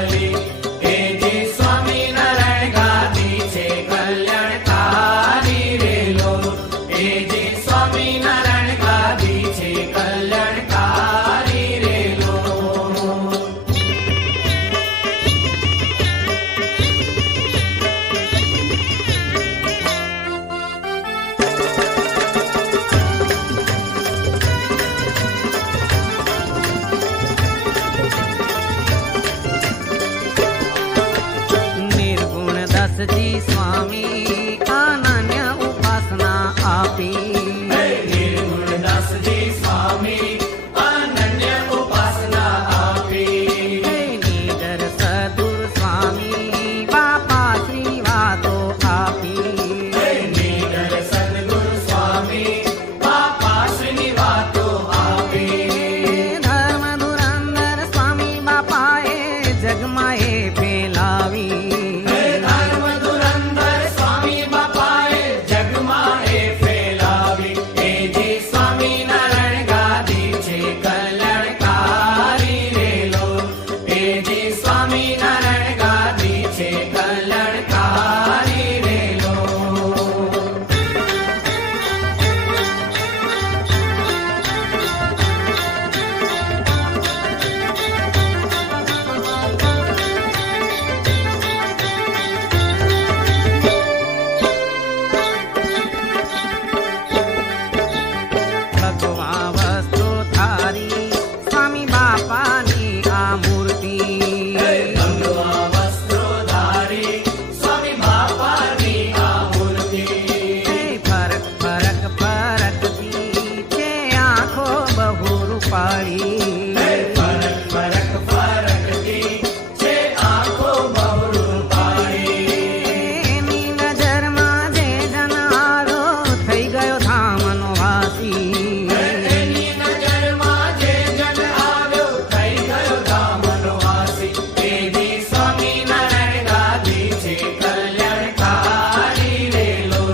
પાવલી એ જે સ્વામિનારાયણ ગાદી છે કલ્યાણકારી રેલો એ જે સ્વામિનારાયણ ગાદી છે કલ્યાણકારી રેલો દાસજી સ્વામી અનન્ય ઉપાસના આપી નિર્ગુણ દાસજી સ્વામી અનન્ય ઉપાસના આપી નિડર સદુર સ્વામી બાપા શ્રી વાતો આપી નિડર સદગુરુ સ્વામી બાપા શ્રીની વાતો આપી ધર્મ ધુરંધર સ્વામી બાપાએ જગમાં એ ફેલાવી સ્વામિનારાયણ ગાદી છે કલ્યાણકારી રેલો ભગવા વસ્તુ ધારી સ્વામી બાપાની આ મૂર્તિ ભગવા વસ્ત્રો ધારી સ્વામી બાપાની આ મૂર્તિ ફરક ફરક ફરકતી છે આંખો બહુ રૂપાળી ફરક ફરક ફરકતી છે આંખો બહુ રૂપાળી એની નજરમાં જે જન આવ્યો થઈ ગયો ધામનો વાસી એની નજરમાં જે જન આવ્યો થઈ ગયો ધામનો વાસી એજી સ્વામિનારાયણ ગાદી છે કલ્યાણકારી રેલો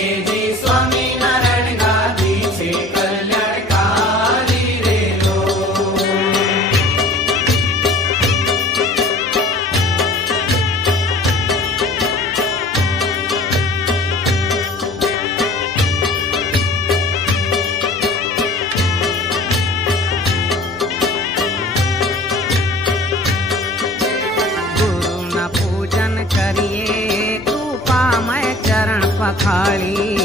એજી સ્વામિનારાયણ ગાદી છે કલ્યાણકારી રેલો ગુરુના પૂજન કરીએ કૃપામય ચરણ પખાળી